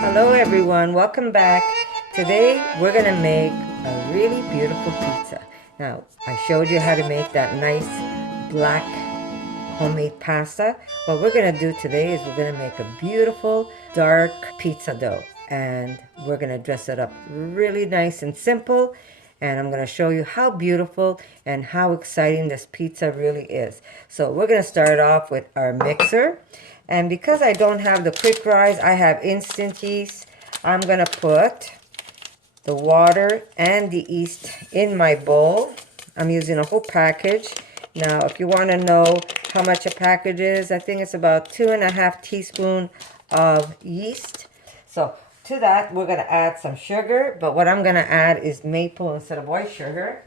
Hello everyone, welcome back. Today we're gonna make a really beautiful pizza. Now, I showed you how to make that nice black homemade pasta. What we're gonna do today is we're gonna make a beautiful dark pizza dough. And we're gonna dress it up really nice and simple. And I'm gonna show you how beautiful and how exciting this pizza really is. So we're gonna start off with our mixer. And because I don't have the quick rise, I have instant yeast. I'm gonna put the water and the yeast in my bowl. I'm using a whole package. Now, if you want to know how much a package is, I think it's about 2.5 teaspoons of yeast. So to that, we're gonna add some sugar, but what I'm gonna add is maple instead of white sugar.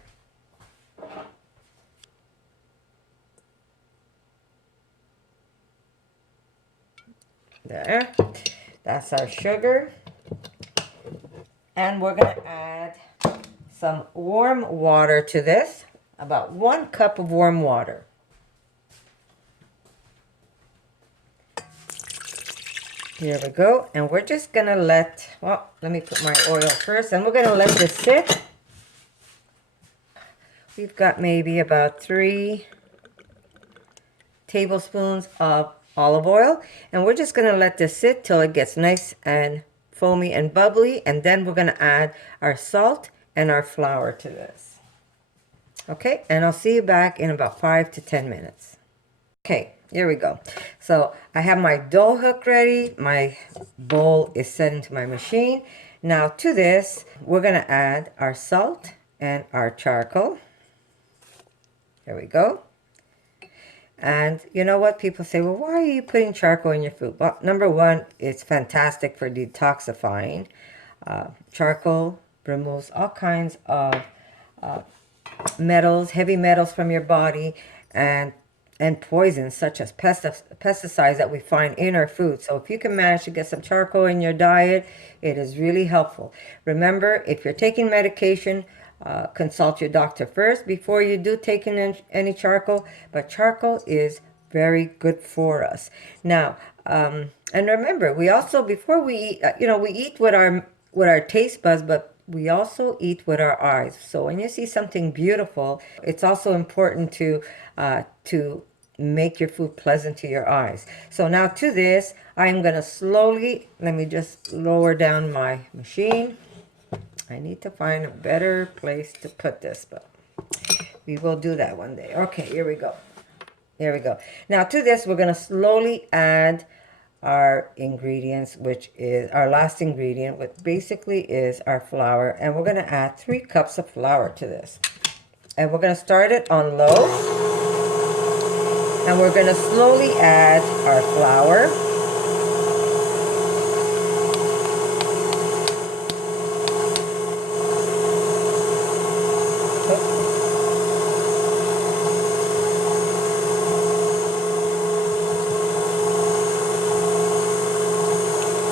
There, that's our sugar. And we're gonna add some warm water to this, about 1 cup of warm water. Here we go, and we're just gonna let me put my oil first, and we're gonna let this sit. We've got maybe about 3 tablespoons of olive oil, and we're just gonna let this sit till it gets nice and foamy and bubbly, and then we're gonna add our salt and our flour to this. Okay, and I'll see you back in about 5 to 10 minutes. Okay, here we go. So I have my dough hook ready. My bowl is set into my machine. Now to this, we're gonna add our salt and our charcoal. There we go. And you know what? People say, well, why are you putting charcoal in your food? Well, number one, it's fantastic for detoxifying. Charcoal removes all kinds of metals, heavy metals from your body, and poisons such as pesticides that we find in our food. So if you can manage to get some charcoal in your diet, it is really helpful. Remember, if you're taking medication, consult your doctor first before you do take in any charcoal, but charcoal is very good for us. Now, and remember, we also, before we eat, we eat with our taste buds, but we also eat with our eyes. So when you see something beautiful, it's also important to make your food pleasant to your eyes. So now to this, I'm going to slowly, let me just lower down my machine. I need to find a better place to put this, but we will do that one day. Okay, here we go. Here we go. Now to this, we're going to slowly add our ingredients, which is our last ingredient, which basically is our flour. And we're going to add 3 cups of flour to this. And we're going to start it on low. And we're going to slowly add our flour.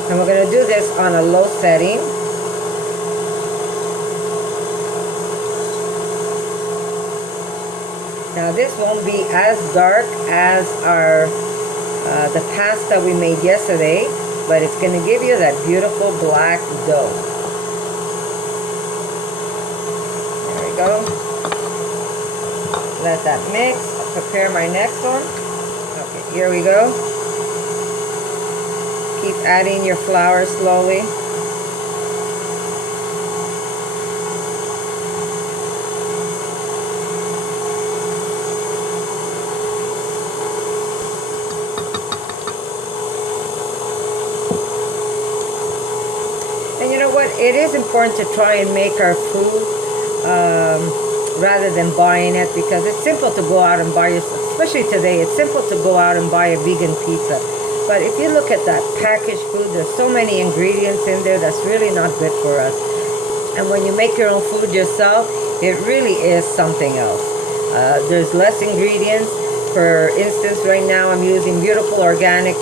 And we're going to do this on a low setting. Now this won't be as dark as the pasta we made yesterday, but it's going to give you that beautiful black dough. There we go. Let that mix. I'll prepare my next one. Okay, here we go. Keep adding your flour slowly. And you know what? It is important to try and make our food rather than buying it, because it's simple to go out and buy, especially today, it's simple to go out and buy a vegan pizza. But if you look at that packaged food, there's so many ingredients in there that's really not good for us. And when you make your own food yourself, it really is something else. There's less ingredients. For instance, right now I'm using beautiful organic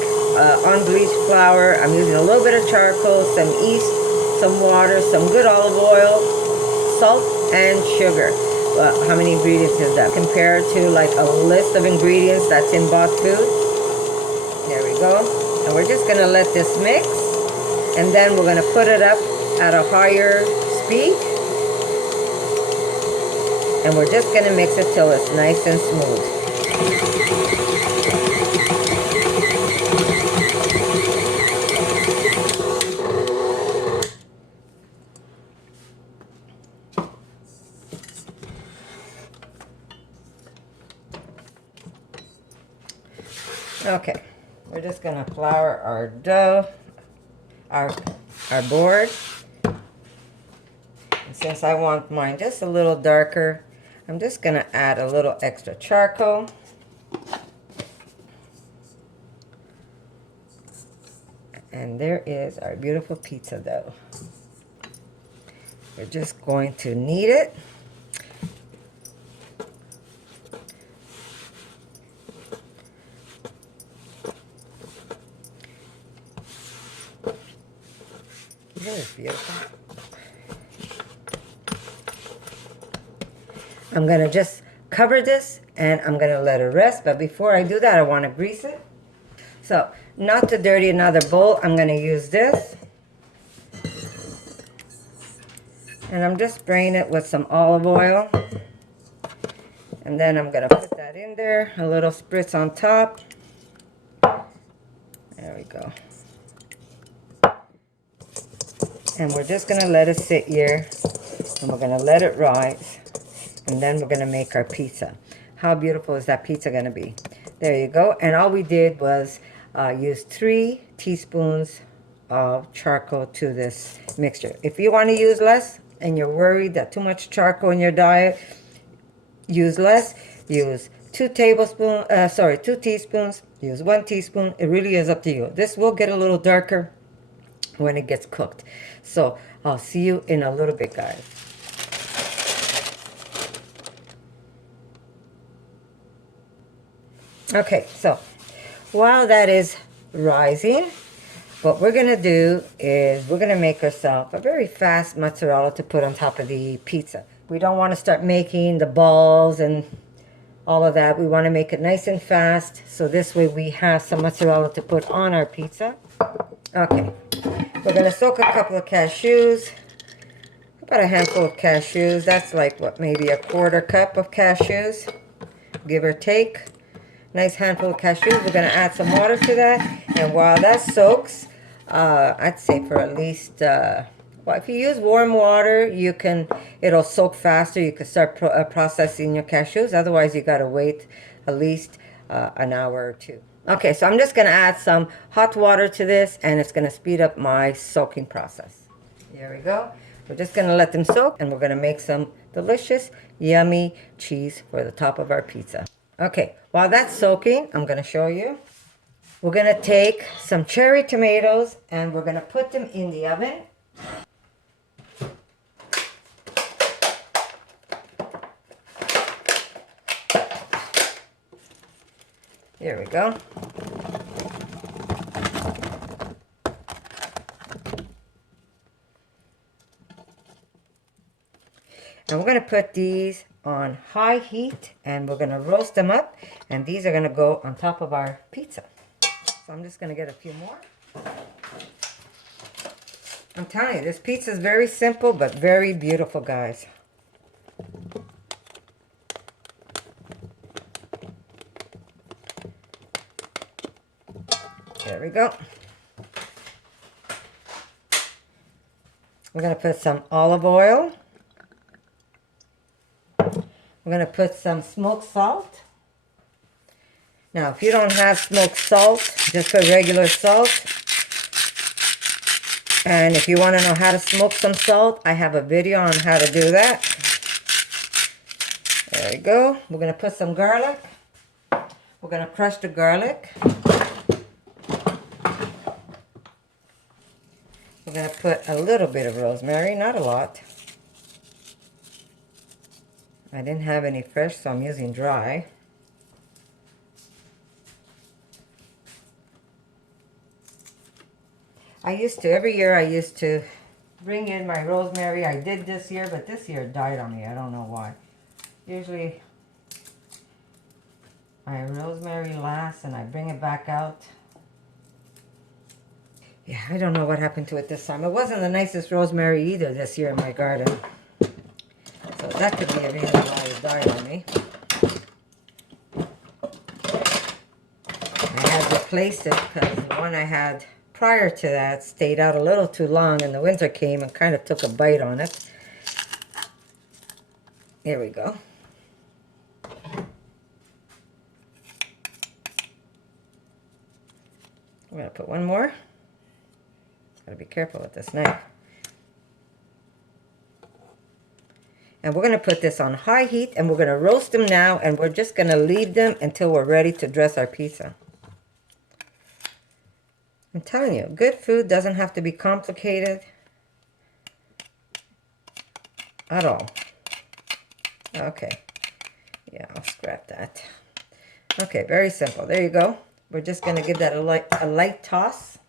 unbleached flour. I'm using a little bit of charcoal, some yeast, some water, some good olive oil, salt, and sugar. How many ingredients is that compared to like a list of ingredients that's in bought food? There we go. And we're just gonna let this mix. And then we're going to put it up at a higher speed. And we're just going to mix it till it's nice and smooth. Okay, we're just going to flour our dough, our board. And since I want mine just a little darker, I'm just going to add a little extra charcoal. And there is our beautiful pizza dough. We're just going to knead it. That is beautiful. I'm going to just cover this and I'm going to let it rest. But before I do that, I want to grease it. So, not to dirty another bowl, I'm going to use this. And I'm just spraying it with some olive oil. And then I'm going to put that in there. A little spritz on top. There we go. And we're just going to let it sit here. And we're going to let it rise. And then we're going to make our pizza. How beautiful is that pizza going to be? There you go. And all we did was use 3 teaspoons of charcoal to this mixture. If you want to use less and you're worried that too much charcoal in your diet, use less. Use 2 teaspoons. Use 1 teaspoon. It really is up to you. This will get a little darker when it gets cooked. So I'll see you in a little bit, guys. Okay, so while that is rising, what we're going to do is we're going to make ourselves a very fast mozzarella to put on top of the pizza. We don't want to start making the balls and all of that. We want to make it nice and fast, so this way we have some mozzarella to put on our pizza. Okay, we're going to soak a couple of cashews, about a handful of cashews. That's like, what, maybe a 1/4 cup of cashews, give or take. Nice handful of cashews. We're going to add some water to that. And while that soaks, I'd say for at least, well, if you use warm water, it'll soak faster. You can start processing your cashews. Otherwise, you got to wait at least an hour or 2. Okay, so I'm just going to add some hot water to this, and it's going to speed up my soaking process. There we go. We're just going to let them soak, and we're going to make some delicious, yummy cheese for the top of our pizza. Okay, while that's soaking, I'm going to show you. We're going to take some cherry tomatoes and we're going to put them in the oven. There we go. And we're going to put these on high heat and we're going to roast them up, and these are going to go on top of our pizza. So I'm just going to get a few more. I'm telling you, this pizza is very simple but very beautiful, guys. There we go. We're going to put some olive oil. We're going to put some smoked salt. Now, if you don't have smoked salt, just put regular salt. And if you want to know how to smoke some salt, I have a video on how to do that. There we go. We're going to put some garlic. We're going to crush the garlic. We're going to put a little bit of rosemary, not a lot. I didn't have any fresh, so I'm using dry. Every year I used to bring in my rosemary. I did this year, but this year it died on me. I don't know why. Usually my rosemary lasts and I bring it back out. Yeah, I don't know what happened to it this time. It wasn't the nicest rosemary either this year in my garden. So that could be a reason why it died on me. I had replaced it because the one I had prior to that stayed out a little too long and the winter came and kind of took a bite on it. Here we go. I'm going to put one more. Got to be careful with this knife. And we're going to put this on high heat and we're going to roast them now and we're just going to leave them until we're ready to dress our pizza. I'm telling you, good food doesn't have to be complicated at all. Okay. Yeah, I'll scrap that. Okay, very simple. There you go. We're just going to give that a light toss.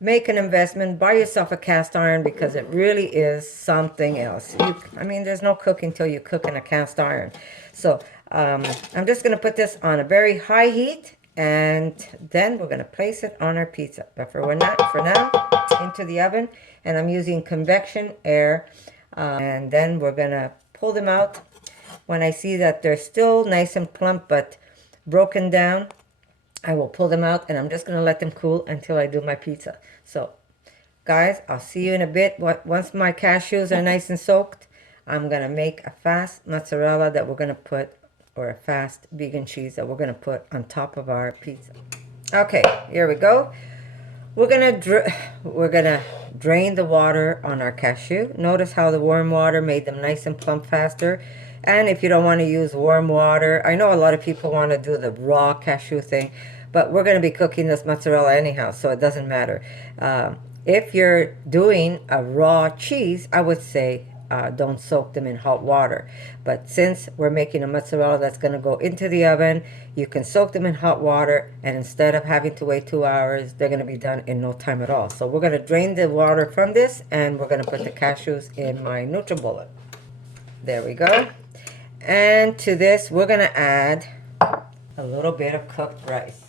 Make an investment. Buy yourself a cast iron because it really is something else. I mean, there's no cooking till you cook in a cast iron. So I'm just going to put this on a very high heat. And then we're going to place it on our pizza. But for now, into the oven. And I'm using convection air. And then we're going to pull them out. When I see that they're still nice and plump but broken down, I will pull them out. And I'm just going to let them cool until I do my pizza. So, guys, I'll see you in a bit. Once my cashews are nice and soaked, I'm going to make a fast mozzarella that we're going to put, or a fast vegan cheese that we're going to put on top of our pizza. Okay, here we go. We're gonna drain the water on our cashew. Notice how the warm water made them nice and plump faster. And if you don't want to use warm water, I know a lot of people want to do the raw cashew thing, but we're going to be cooking this mozzarella anyhow, so it doesn't matter. If you're doing a raw cheese, I would say don't soak them in hot water. But since we're making a mozzarella that's going to go into the oven, you can soak them in hot water, and instead of having to wait 2 hours, they're going to be done in no time at all. So we're going to drain the water from this, and we're going to put the cashews in my NutriBullet. There we go. And to this, we're going to add a little bit of cooked rice.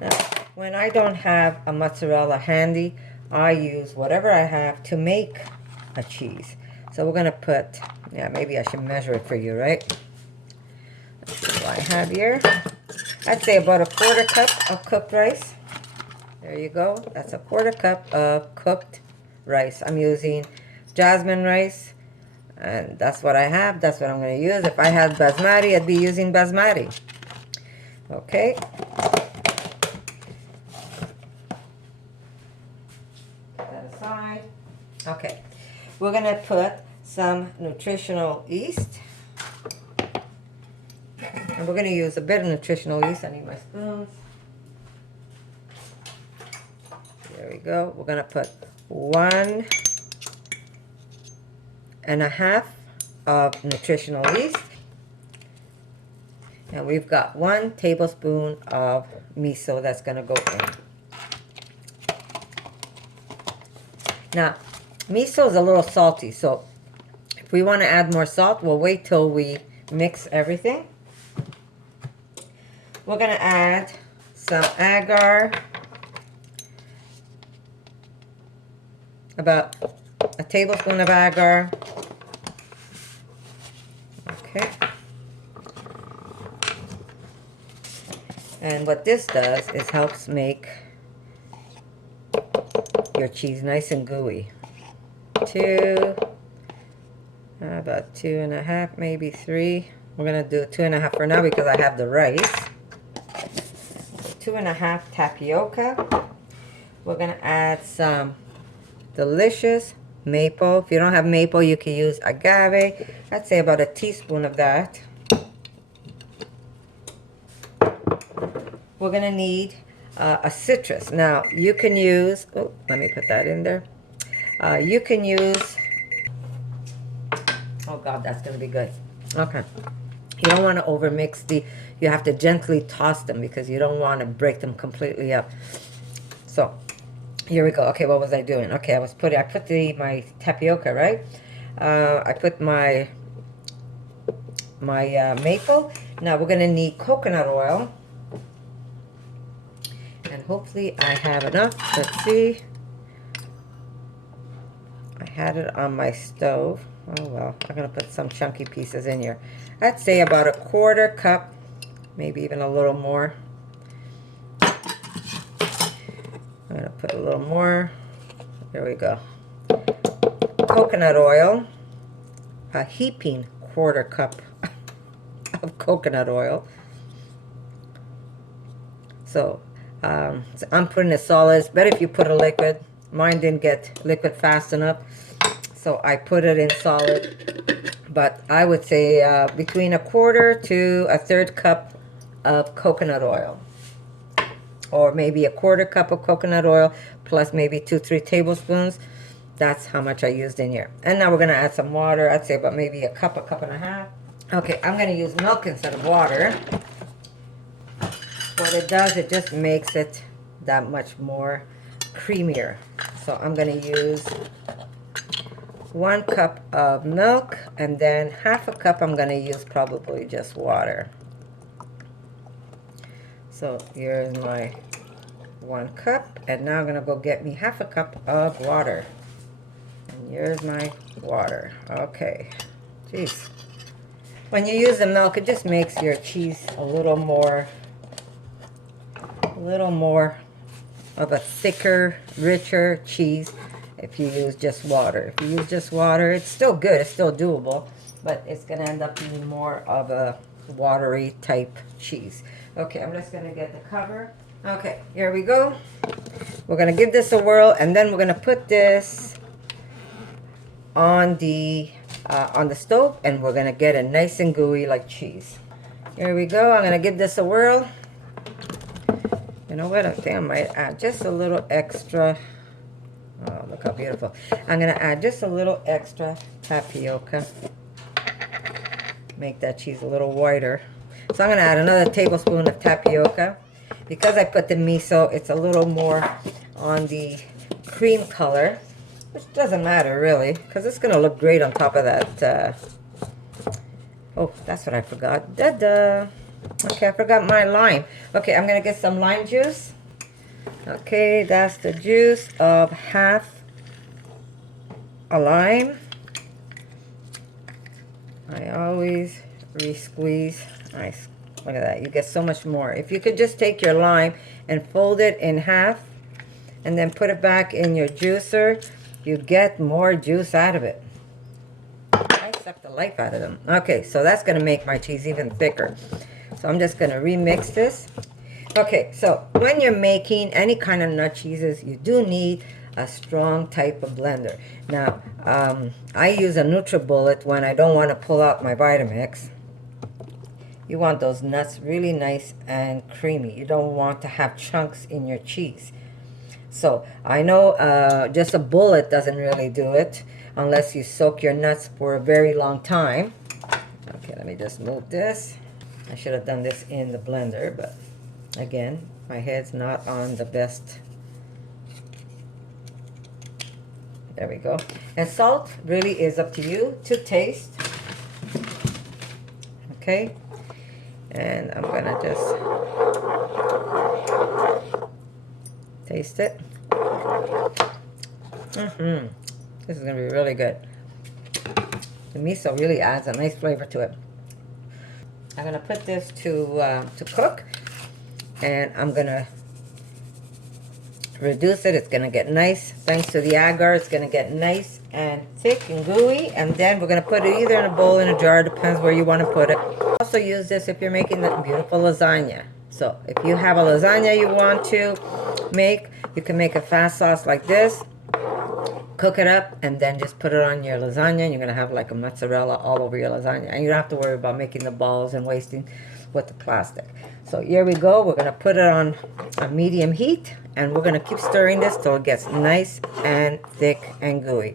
Now, when I don't have a mozzarella handy, I use whatever I have to make a cheese. So we're going to put, yeah, maybe I should measure it for you, right? Let's see what I have here. I'd say about a 1/4 cup of cooked rice. There you go. That's a 1/4 cup of cooked rice. I'm using jasmine rice. And that's what I have. That's what I'm going to use. If I had basmati, I'd be using basmati. Okay. Put that aside. Okay. We're going to put some nutritional yeast. And we're going to use a bit of nutritional yeast. I need my spoons. There we go. We're going to put 1.5 of nutritional yeast. And we've got 1 tablespoon of miso that's going to go in. Now, miso is a little salty, so if we want to add more salt, we'll wait till we mix everything. We're going to add some agar, about a tablespoon of agar. Okay. And what this does is helps make your cheese nice and gooey. About 2.5, maybe 3. We're going to do 2.5 for now because I have the rice. 2.5 tapioca. We're going to add some delicious maple. If you don't have maple, you can use agave. I'd say about a teaspoon of that. We're going to need a citrus. Now, you can use, oh, let me put that in there. You can use, oh God, that's going to be good. Okay. You don't want to overmix you have to gently toss them because you don't want to break them completely up. So, here we go. Okay, what was I doing? Okay, I put my tapioca, right? I put my maple. Now we're going to need coconut oil. And hopefully I have enough. Let's see. I had it on my stove. Oh well, I'm gonna put some chunky pieces in here. I'd say about a 1/4 cup, maybe even a little more. I'm gonna put a little more. There we go. Coconut oil, a heaping 1/4 cup of coconut oil. So I'm putting a solid. It's better if you put a liquid. Mine didn't get liquid fast enough, so I put it in solid. But I would say between a 1/4 to a 1/3 cup of coconut oil, or maybe a 1/4 cup of coconut oil plus maybe 2-3 tablespoons. That's how much I used in here. And now we're gonna add some water. I'd say about maybe a cup and a half. Okay, I'm gonna use milk instead of water. What it does, it just makes it that much more creamier. So I'm gonna use 1 cup of milk, and then 1/2 cup I'm gonna use probably just water. So here's my 1 cup, and now I'm gonna go get me 1/2 cup of water. And here's my water. Okay, jeez. When you use the milk, it just makes your cheese a little more of a thicker, richer cheese if you use just water. If you use just water, it's still good, it's still doable, but it's gonna end up being more of a watery type cheese. Okay, I'm just gonna get the cover. Okay, here we go. We're gonna give this a whirl, and then we're gonna put this on the stove, and we're gonna get it nice and gooey like cheese. Here we go. I'm gonna give this a whirl. You know what? I think I might add just a little extra. Oh, look how beautiful. I'm gonna add just a little extra tapioca. Make that cheese a little whiter. So I'm gonna add another tablespoon of tapioca. Because I put the miso, it's a little more on the cream color, which doesn't matter really, because it's gonna look great on top of that. Oh, that's what I forgot. Da-da. Okay, I forgot my lime. Okay, I'm gonna get some lime juice. Okay, that's the juice of 1/2 a lime. I always re-squeeze. Nice. Look at that. You get so much more. If you could just take your lime and fold it in half and then put it back in your juicer, you get more juice out of it. I suck the life out of them. Okay, so that's going to make my cheese even thicker. So I'm just going to remix this. Okay, so when you're making any kind of nut cheeses, you do need a strong type of blender. Now, I use a NutriBullet when I don't want to pull out my Vitamix. You want those nuts really nice and creamy. You don't want to have chunks in your cheese. So I know just a bullet doesn't really do it unless you soak your nuts for a very long time. Okay, let me just move this. I should have done this in the blender, but again, my head's not on the best. There we go. And salt really is up to you to taste. Okay. And I'm gonna just taste it. This is gonna be really good. The miso really adds a nice flavor to it. I'm gonna put this to cook, and I'm gonna reduce it. It's gonna get nice. Thanks to the agar, it's gonna get nice and thick and gooey, and then we're gonna put it either in a bowl, in a jar, depends where you want to put it. Also use this if you're making that beautiful lasagna. So if you have a lasagna you want to make, you can make a fast sauce like this, cook it up, and then just put it on your lasagna, and you're gonna have like a mozzarella all over your lasagna, and you don't have to worry about making the balls and wasting with the plastic. So here we go. We're gonna put it on a medium heat, and we're gonna keep stirring this till it gets nice and thick and gooey.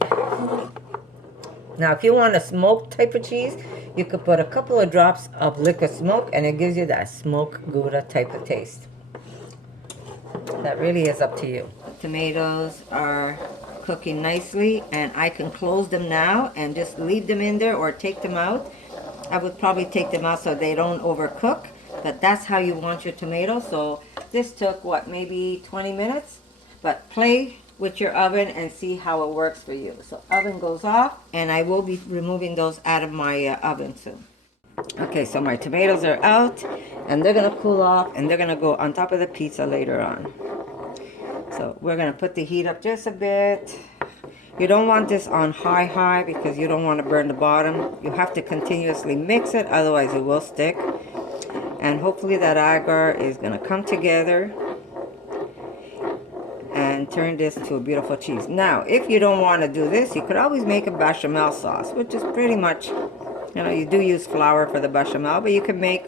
Now, if you want a smoked type of cheese, you could put a couple of drops of liquid smoke, and it gives you that smoked Gouda type of taste. That really is up to you. Tomatoes are cooking nicely, and I can close them now and just leave them in there or take them out. I would probably take them out so they don't overcook, but that's how you want your tomatoes. So this took, what, maybe 20 minutes? But play with your oven and see how it works for you. So oven goes off, and I will be removing those out of my oven soon. Okay, so my tomatoes are out, and they're gonna cool off, and they're gonna go on top of the pizza later on. So we're gonna put the heat up just a bit. You don't want this on high because you don't want to burn the bottom. You have to continuously mix it, otherwise it will stick. And hopefully that agar is gonna come together and turn this to a beautiful cheese. Now, if you don't want to do this, you could always make a bechamel sauce, which is pretty much, you know, you do use flour for the bechamel, but you can make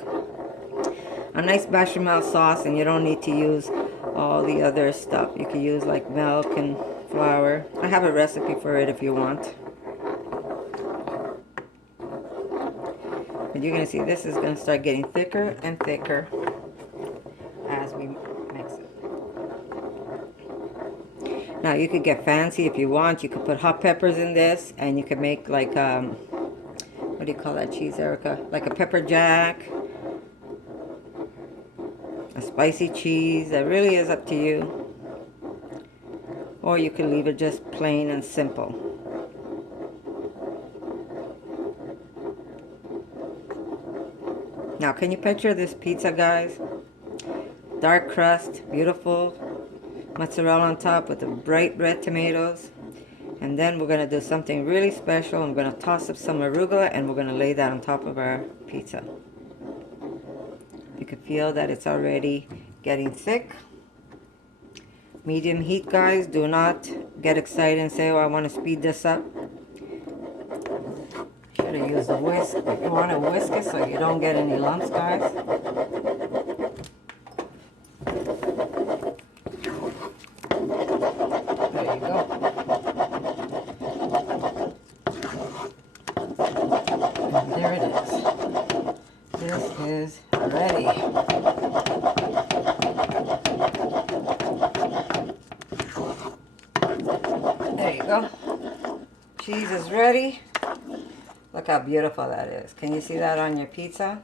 a nice bechamel sauce and you don't need to use all the other stuff. You can use like milk and flour. I have a recipe for it if you want. But you're going to see this is going to start getting thicker and thicker as we mix it. Now you could get fancy if you want. You could put hot peppers in this, and you could make like, what do you call that cheese, Erica? Like a pepper jack. A spicy cheese. That really is up to you. Or you can leave it just plain and simple. Now, can you picture this pizza, guys? Dark crust, beautiful mozzarella on top with the bright red tomatoes. And then we're going to do something really special. I'm going to toss up some arugula, and we're going to lay that on top of our pizza. You can feel that it's already getting thick. Medium heat, guys. Do not get excited and say, oh, I want to speed this up. Should have used a whisk. You want to whisk it so you don't get any lumps, guys. There you go. And there it is. This is ready. There you go. Cheese is ready. Look how beautiful that is. Can you see that on your pizza?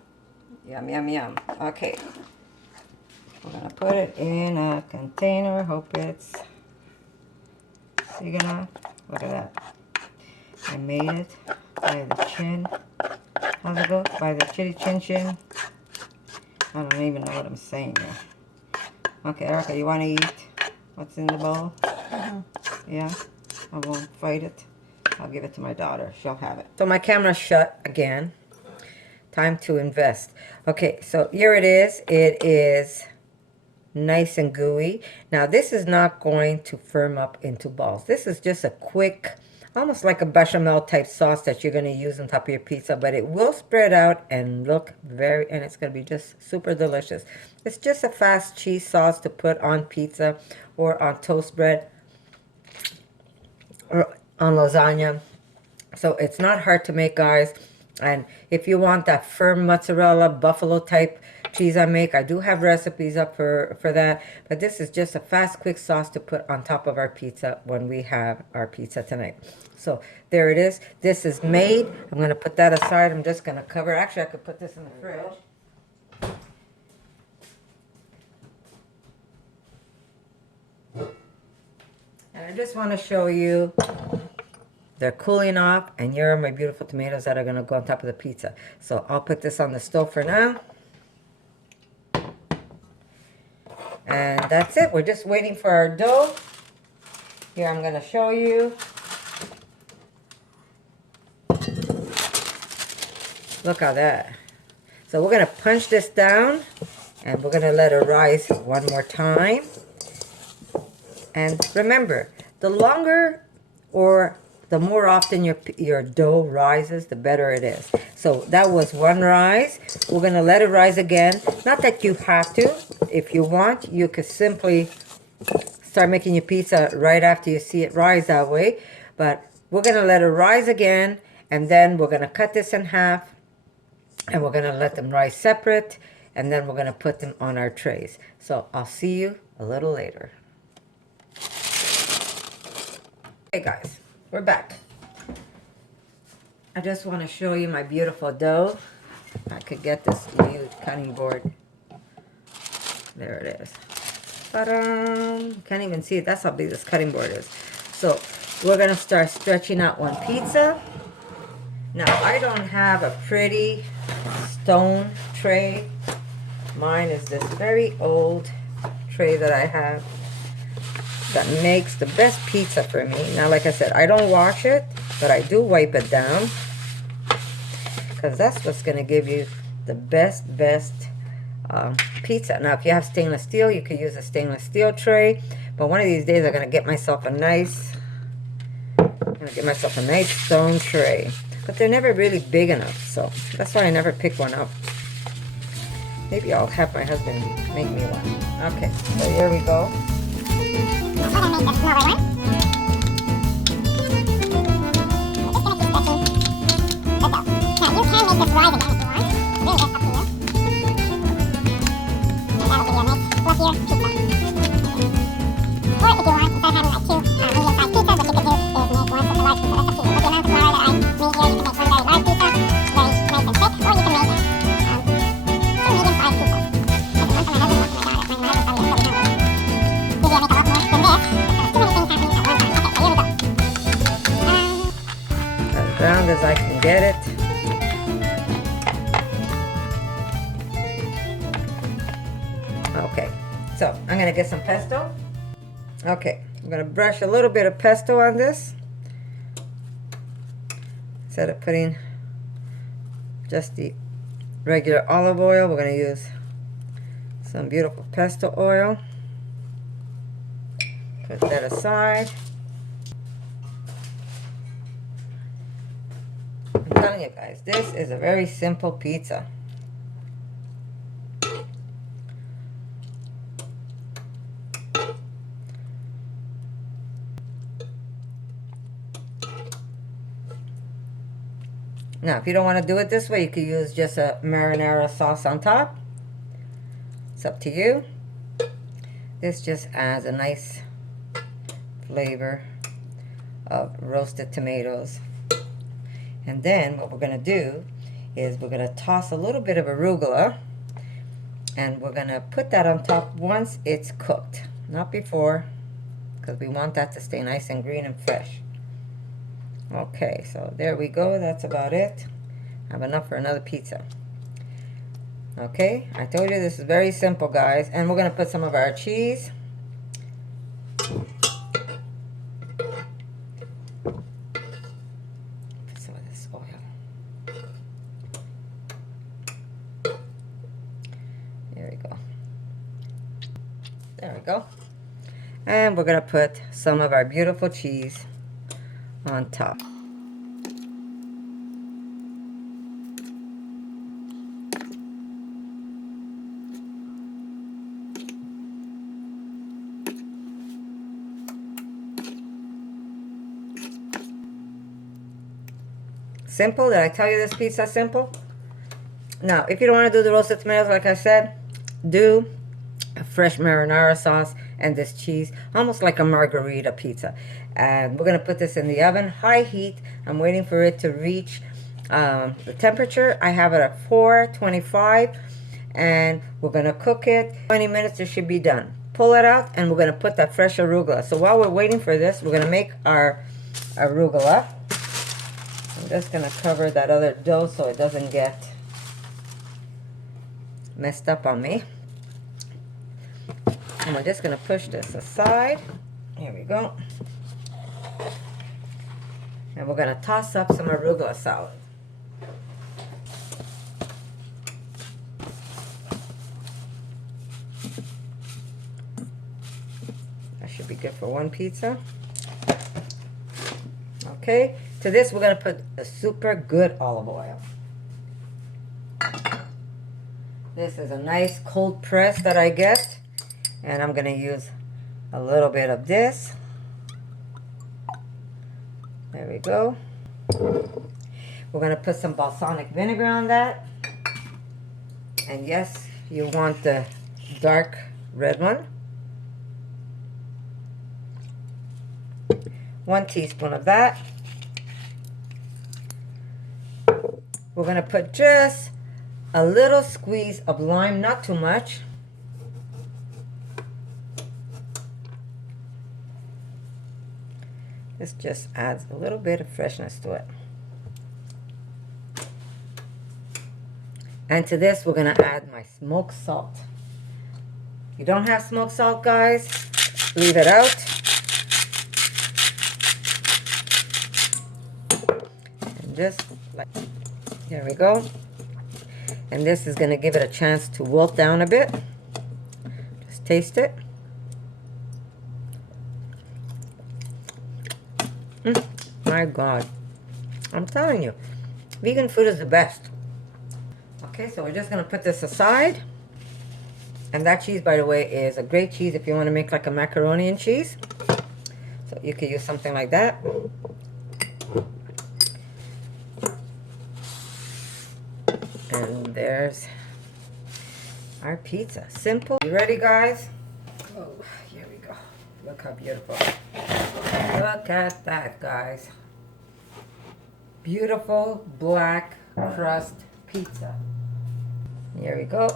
Yum, yum, yum. Okay. We're going to put it in a container. Hope it's big enough. Look at that. I made it by the chin. How's it go? By the chitty chin chin. I don't even know what I'm saying here. Okay, Erica, you want to eat what's in the bowl? Yeah? I won't fight it. I'll give it to my daughter. She'll have it. So my camera's shut again. Time to invest. Okay, so here it is. It is nice and gooey. Now this is not going to firm up into balls. This is just a quick, almost like a bechamel type sauce that you're going to use on top of your pizza, but it will spread out and look very, and it's going to be just super delicious. It's just a fast cheese sauce to put on pizza or on toast bread or on lasagna. So it's not hard to make, guys. And if you want that firm mozzarella buffalo type cheese I make, I do have recipes up for that. But this is just a fast, quick sauce to put on top of our pizza when we have our pizza tonight. So there it is. This is made. I'm going to put that aside. I'm just going to cover. Actually, I could put this in the fridge. And I just want to show you, they're cooling off, and here are my beautiful tomatoes that are going to go on top of the pizza. So I'll put this on the stove for now. And that's it. We're just waiting for our dough. Here I'm going to show you. Look at that. So we're going to punch this down, and we're going to let it rise one more time. And remember, the longer or the more often your dough rises, the better it is. So that was one rise. We're going to let it rise again. Not that you have to. If you want, you could simply start making your pizza right after you see it rise that way. But we're going to let it rise again, and then we're going to cut this in half, and we're going to let them rise separate, and then we're going to put them on our trays. So I'll see you a little later. Hey guys, we're back. I just want to show you my beautiful dough. If I could get this new cutting board. There it is. Ta-da! Can't even see it. That's how big this cutting board is. So we're gonna start stretching out one pizza. Now I don't have a pretty stone tray. Mine is this very old tray that I have that makes the best pizza for me. Now, like I said, I don't wash it, but I do wipe it down, because that's what's going to give you the best pizza. Now, if you have stainless steel, you could use a stainless steel tray, but one of these days I'm going to get myself a nice stone tray. But they're never really big enough, so that's why I never pick one up. Maybe I'll have my husband make me one. Okay, so here we go. I'm going to make a smaller one. We're just going to keep stretching. Let's go. Now, you can make this rise again if you want. Really, it's up to you. And that'll give you a nice, fluffier pizza. Or if you want, instead of having like two medium-sized pizzas, what you could do is make one such a large pizza. That's up to you. With the amount of flour that I made here, you can make one very large pizza, very nice and thick, or you can make two medium-sized pizzas. This is one for my husband, one for my daughter. My husband's probably going to be hungry. Maybe I'll make a lot more than this, because too many things happening at one time. Okay, so here we go. As round as I can get it. Okay, so I'm going to get some pesto. Okay, I'm going to brush a little bit of pesto on this. Instead of putting just the regular olive oil, we're going to use some beautiful pesto oil. Put that aside. I'm telling you guys, this is a very simple pizza. Now, if you don't want to do it this way, you could use just a marinara sauce on top. It's up to you. This just adds a nice flavor of roasted tomatoes. And then what we're going to do is we're going to toss a little bit of arugula, and we're going to put that on top once it's cooked, not before, because we want that to stay nice and green and fresh. Okay, so there we go. That's about it. I have enough for another pizza. Okay, I told you this is very simple, guys. And we're going to put some of our cheese. Put some of this oil. There we go. There we go. And we're going to put some of our beautiful cheese on top. Simple. Did I tell you this pizza simple? Now, if you don't want to do the roasted tomatoes, like I said, do a fresh marinara sauce and this cheese, almost like a margarita pizza. And we're going to put this in the oven, high heat. I'm waiting for it to reach the temperature. I have it at 425, and we're going to cook it 20 minutes. It should be done. Pull it out, and we're going to put that fresh arugula. So while we're waiting for this, we're going to make our arugula. I'm just going to cover that other dough so it doesn't get messed up on me. And we're just going to push this aside. Here we go. And we're going to toss up some arugula salad. That should be good for one pizza. Okay, to this we're going to put a super good olive oil. This is a nice cold press that I get. And I'm going to use a little bit of this. There we go. We're going to put some balsamic vinegar on that. And yes, you want the dark red one. 1 teaspoon of that. We're going to put just a little squeeze of lime, not too much. This just adds a little bit of freshness to it. And to this, we're going to add my smoked salt. If you don't have smoked salt, guys, leave it out. And just like, here we go. And this is going to give it a chance to wilt down a bit. Just taste it. My God. I'm telling you, vegan food is the best. Okay, so we're just going to put this aside. And that cheese, by the way, is a great cheese if you want to make like a macaroni and cheese. So you could use something like that. And there's our pizza. Simple. You ready, guys? Oh, here we go. Look how beautiful. Look at that, guys. Beautiful black crust pizza. Here we go.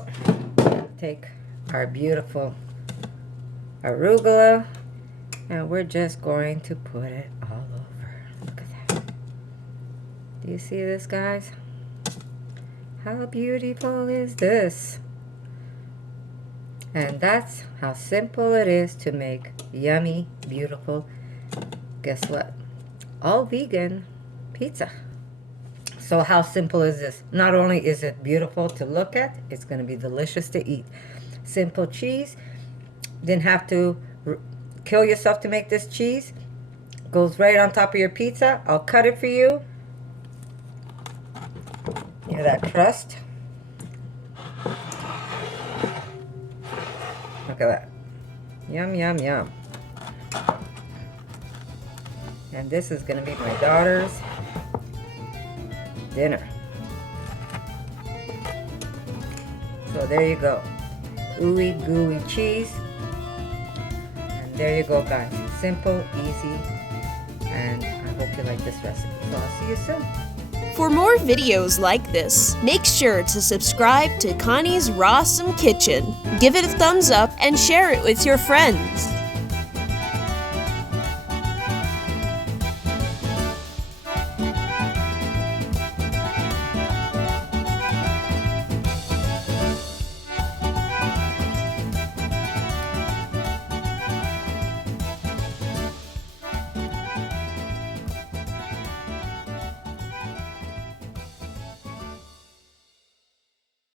Take our beautiful arugula, and we're just going to put it all over. Look at that. Do you see this, guys? How beautiful is this? And that's how simple it is to make yummy, beautiful, guess what? All vegan pizza. So how simple is this? Not only is it beautiful to look at, it's going to be delicious to eat. Simple cheese. Didn't have to kill yourself to make this cheese. Goes right on top of your pizza. I'll cut it for you. Hear that crust? Look at that. Yum, yum, yum. And this is going to be my daughter's dinner. So there you go. Ooey gooey cheese. And there you go, guys. Simple, easy, and I hope you like this recipe. So I'll see you soon. For more videos like this, make sure to subscribe to Connie's RAWsome Kitchen, give it a thumbs up, and share it with your friends.